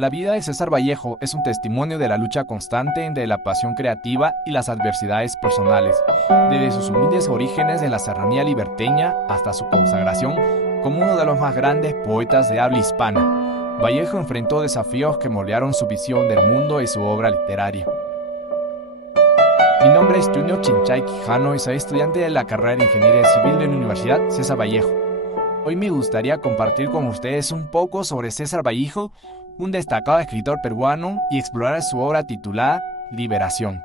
La vida de César Vallejo es un testimonio de la lucha constante entre la pasión creativa y las adversidades personales, desde sus humildes orígenes en la serranía liberteña hasta su consagración como uno de los más grandes poetas de habla hispana. Vallejo enfrentó desafíos que moldearon su visión del mundo y su obra literaria. Mi nombre es Junior Chinchay Quijano y soy estudiante de la carrera de Ingeniería Civil de la Universidad César Vallejo. Hoy me gustaría compartir con ustedes un poco sobre César Vallejo, un destacado escritor peruano, y explorar su obra titulada Liberación.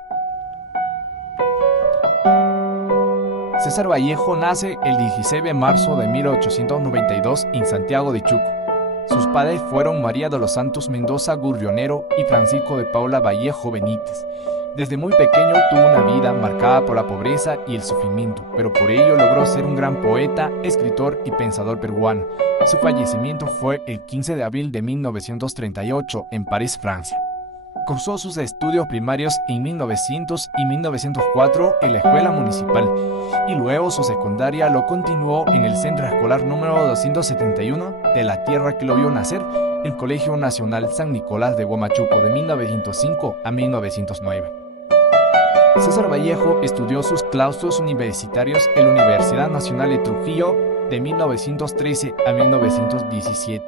César Vallejo nace el 16 de marzo de 1892 en Santiago de Chuco. Sus padres fueron María de los Santos Mendoza Gurrionero y Francisco de Paula Vallejo Benítez. Desde muy pequeño tuvo una vida marcada por la pobreza y el sufrimiento, pero por ello logró ser un gran poeta, escritor y pensador peruano. Su fallecimiento fue el 15 de abril de 1938 en París, Francia. Cursó sus estudios primarios en 1900 y 1904 en la Escuela Municipal y luego su secundaria lo continuó en el Centro Escolar número 271 de la tierra que lo vio nacer, el Colegio Nacional San Nicolás de Huamachuco de 1905 a 1909. César Vallejo estudió sus claustros universitarios en la Universidad Nacional de Trujillo de 1913 a 1917.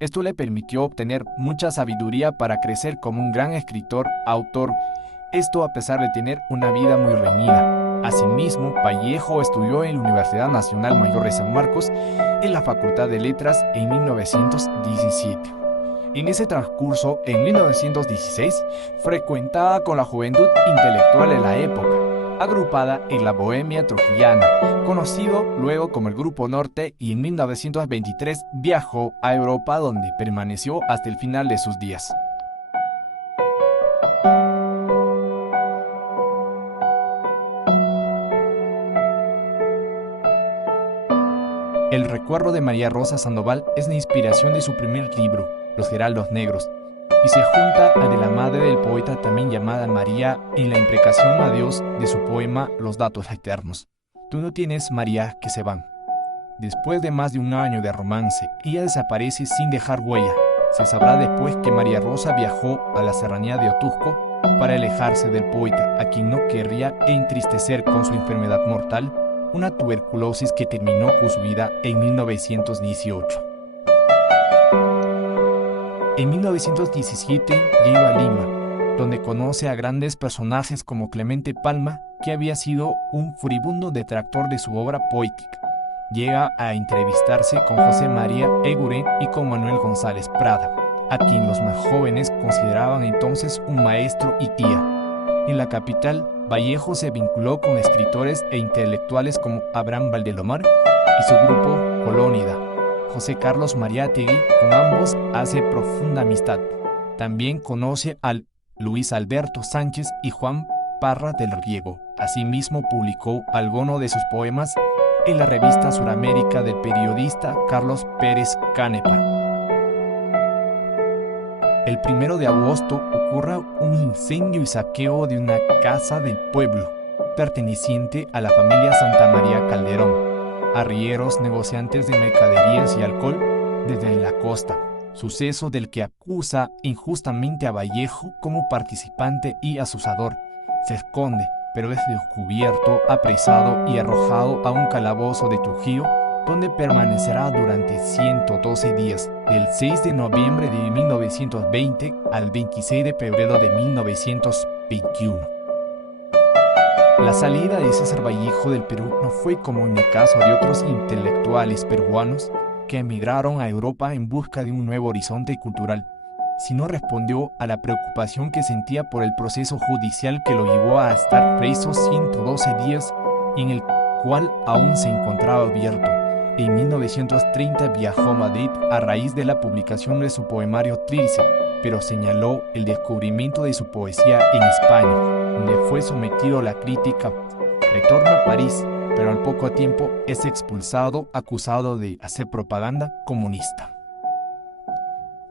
Esto le permitió obtener mucha sabiduría para crecer como un gran escritor, autor, esto a pesar de tener una vida muy reñida. Asimismo, Vallejo estudió en la Universidad Nacional Mayor de San Marcos en la Facultad de Letras en 1917. En ese transcurso, en 1916, frecuentaba con la juventud intelectual de la época, agrupada en la Bohemia Trujillana, conocido luego como el Grupo Norte, y en 1923 viajó a Europa, donde permaneció hasta el final de sus días. El recuerdo de María Rosa Sandoval es la inspiración de su primer libro, Los Heraldos Negros, y se junta a de la madre del poeta también llamada María en la imprecación a Dios de su poema Los Datos Eternos. Tú no tienes, María, que se van. Después de más de un año de romance, ella desaparece sin dejar huella. Se sabrá después que María Rosa viajó a la serranía de Otusco para alejarse del poeta, a quien no querría entristecer con su enfermedad mortal, una tuberculosis que terminó con su vida en 1918. En 1917 llega a Lima, donde conoce a grandes personajes como Clemente Palma, que había sido un furibundo detractor de su obra poética. Llega a entrevistarse con José María Eguren y con Manuel González Prada, a quien los más jóvenes consideraban entonces un maestro y tía. En la capital, Vallejo se vinculó con escritores e intelectuales como Abraham Valdelomar y su grupo Colónida. José Carlos Mariátegui, con ambos hace profunda amistad. También conoce al Luis Alberto Sánchez y Juan Parra del Riego. Asimismo publicó algunos de sus poemas en la revista Suramérica del periodista Carlos Pérez Canepa. El 1 de agosto ocurre un incendio y saqueo de una casa del pueblo, perteneciente a la familia Santa María Calderón, arrieros negociantes de mercaderías y alcohol desde la costa, suceso del que acusa injustamente a Vallejo como participante y asusador. Se esconde, pero es descubierto, apresado y arrojado a un calabozo de Trujillo, donde permanecerá durante 112 días, del 6 de noviembre de 1920 al 26 de febrero de 1921. La salida de César Vallejo del Perú no fue como en el caso de otros intelectuales peruanos que emigraron a Europa en busca de un nuevo horizonte cultural, sino respondió a la preocupación que sentía por el proceso judicial que lo llevó a estar preso 112 días y en el cual aún se encontraba abierto. En 1930 viajó a Madrid a raíz de la publicación de su poemario Trilce, pero señaló el descubrimiento de su poesía en España, donde fue sometido a la crítica. Retorna a París, pero al poco tiempo es expulsado acusado de hacer propaganda comunista.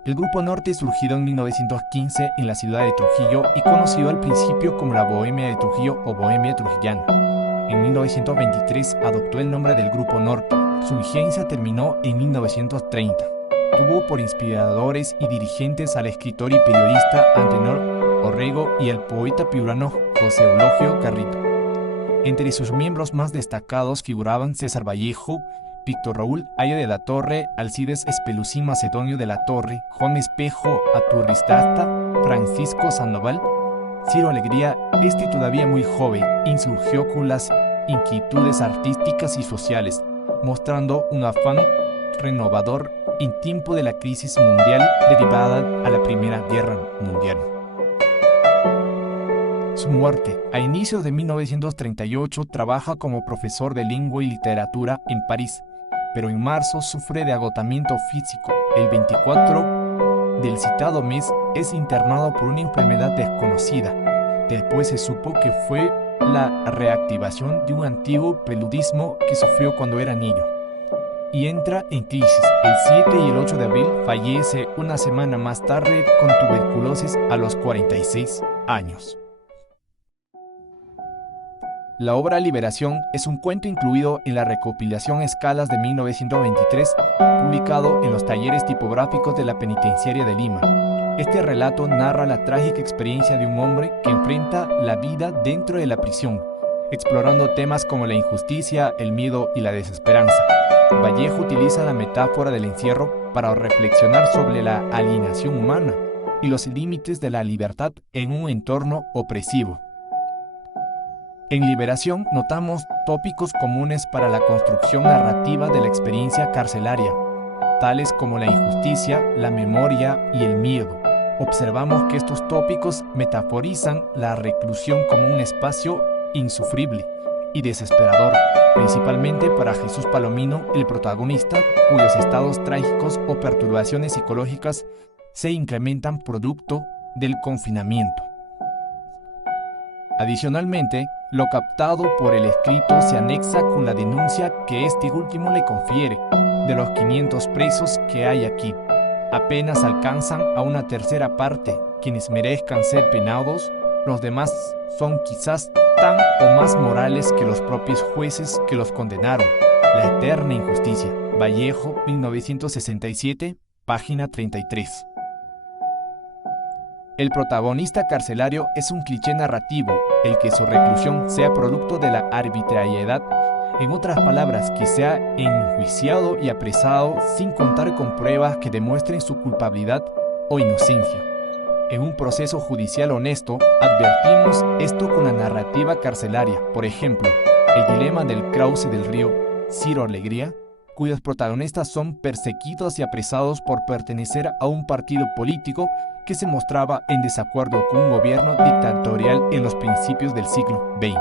El Grupo Norte, surgido en 1915 en la ciudad de Trujillo y conocido al principio como la Bohemia de Trujillo o Bohemia Trujillana. En 1923 adoptó el nombre del Grupo Norte. Su vigencia terminó en 1930. tuvo por inspiradores y dirigentes al escritor y periodista Antenor Orrego y al poeta piurano José Eulogio Garrido. Entre sus miembros más destacados figuraban César Vallejo, Víctor Raúl Aya de la Torre, Alcides Espelucín Macedonio de la Torre, Juan Espejo Aturristasta, Francisco Sandoval. Ciro Alegría, todavía muy joven, insurgió con las inquietudes artísticas y sociales, mostrando un afán renovador en tiempo de la crisis mundial derivada a la Primera Guerra Mundial. Su muerte, a inicios de 1938, trabaja como profesor de lengua y literatura en París, pero en marzo sufre de agotamiento físico. El 24 del citado mes es internado por una enfermedad desconocida. Después se supo que fue la reactivación de un antiguo paludismo que sufrió cuando era niño. Y entra en crisis. El 7 y el 8 de abril fallece una semana más tarde con tuberculosis a los 46 años. La obra Liberación es un cuento incluido en la recopilación Escalas de 1923, publicado en los talleres tipográficos de la Penitenciaria de Lima. Este relato narra la trágica experiencia de un hombre que enfrenta la vida dentro de la prisión, explorando temas como la injusticia, el miedo y la desesperanza. Vallejo utiliza la metáfora del encierro para reflexionar sobre la alienación humana y los límites de la libertad en un entorno opresivo. En Liberación notamos tópicos comunes para la construcción narrativa de la experiencia carcelaria, tales como la injusticia, la memoria y el miedo. Observamos que estos tópicos metaforizan la reclusión como un espacio insufrible y desesperador, principalmente para Jesús Palomino, el protagonista, cuyos estados trágicos o perturbaciones psicológicas se incrementan producto del confinamiento. Adicionalmente, lo captado por el escrito se anexa con la denuncia que este último le confiere de los 500 presos que hay aquí. Apenas alcanzan a una tercera parte quienes merezcan ser penados, los demás son quizás tan o más morales que los propios jueces que los condenaron. La eterna injusticia. Vallejo, 1967, página 33. El protagonista carcelario es un cliché narrativo, el que su reclusión sea producto de la arbitrariedad, en otras palabras, que sea enjuiciado y apresado sin contar con pruebas que demuestren su culpabilidad o inocencia. En un proceso judicial honesto, advertimos esto con la narrativa carcelaria. Por ejemplo, el dilema del Krause del Río, Ciro Alegría, cuyos protagonistas son perseguidos y apresados por pertenecer a un partido político que se mostraba en desacuerdo con un gobierno dictatorial en los principios del siglo XX.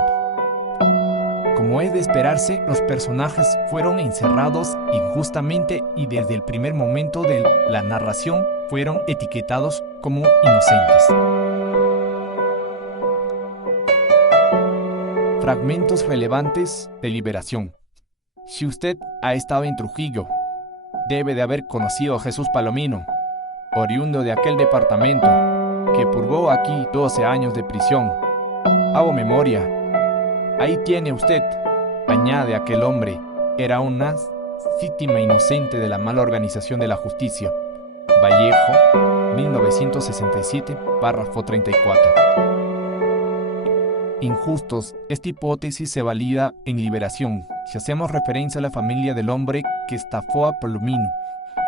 Como es de esperarse, los personajes fueron encerrados injustamente y desde el primer momento de la narración fueron etiquetados como inocentes. Fragmentos relevantes de Liberación. Si usted ha estado en Trujillo, debe de haber conocido a Jesús Palomino, oriundo de aquel departamento, que purgó aquí 12 años de prisión. Hago memoria. Ahí tiene usted, añade aquel hombre, era una víctima inocente de la mala organización de la justicia. Vallejo, 1967, párrafo 34. Injustos, esta hipótesis se valida en Liberación, si hacemos referencia a la familia del hombre que estafó a Palomino,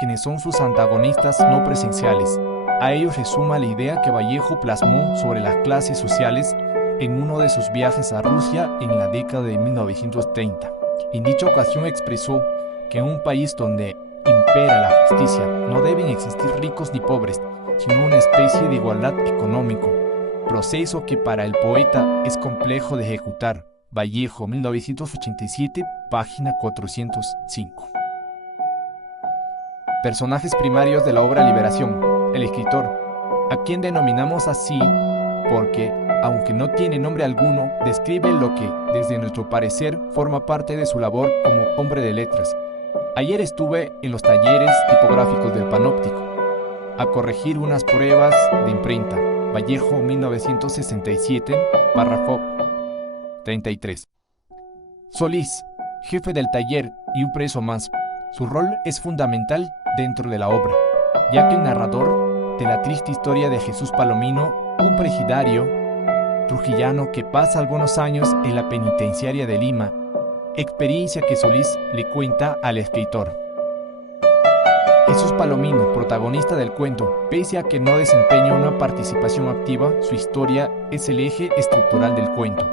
quienes son sus antagonistas no presenciales. A ellos se suma la idea que Vallejo plasmó sobre las clases sociales en uno de sus viajes a Rusia en la década de 1930. En dicha ocasión expresó que en un país donde impera la justicia no deben existir ricos ni pobres, sino una especie de igualdad económico, proceso que para el poeta es complejo de ejecutar. Vallejo, 1987, página 405. Personajes primarios de la obra Liberación. El escritor, a quien denominamos así porque, aunque no tiene nombre alguno, describe lo que, desde nuestro parecer, forma parte de su labor como hombre de letras. Ayer estuve en los talleres tipográficos del Panóptico a corregir unas pruebas de imprenta. Vallejo, 1967, párrafo 33. Solís, jefe del taller y un preso más. Su rol es fundamental dentro de la obra, ya que el narrador de la triste historia de Jesús Palomino, un prejidario trujillano que pasa algunos años en la penitenciaria de Lima, experiencia que Solís le cuenta al escritor. Jesús Palomino, protagonista del cuento, pese a que no desempeña una participación activa, su historia es el eje estructural del cuento.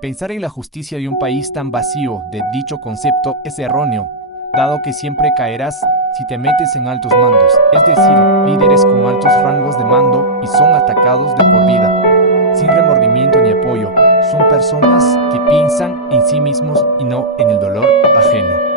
Pensar en la justicia de un país tan vacío de dicho concepto es erróneo, dado que siempre caerás si te metes en altos mandos, es decir, líderes con altos rangos de mando y son atacados de por vida, sin remordimiento ni apoyo. Son personas que piensan en sí mismos y no en el dolor ajeno.